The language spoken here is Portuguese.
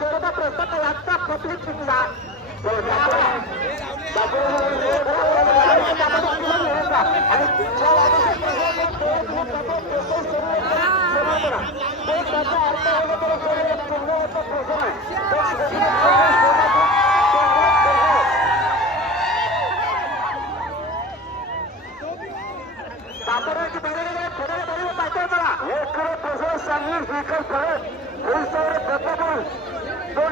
terceiro da pressão do lado da ponta e retirar. Ekrar pozisyonu yıkıp kalır. Bu sayede tepe boyu.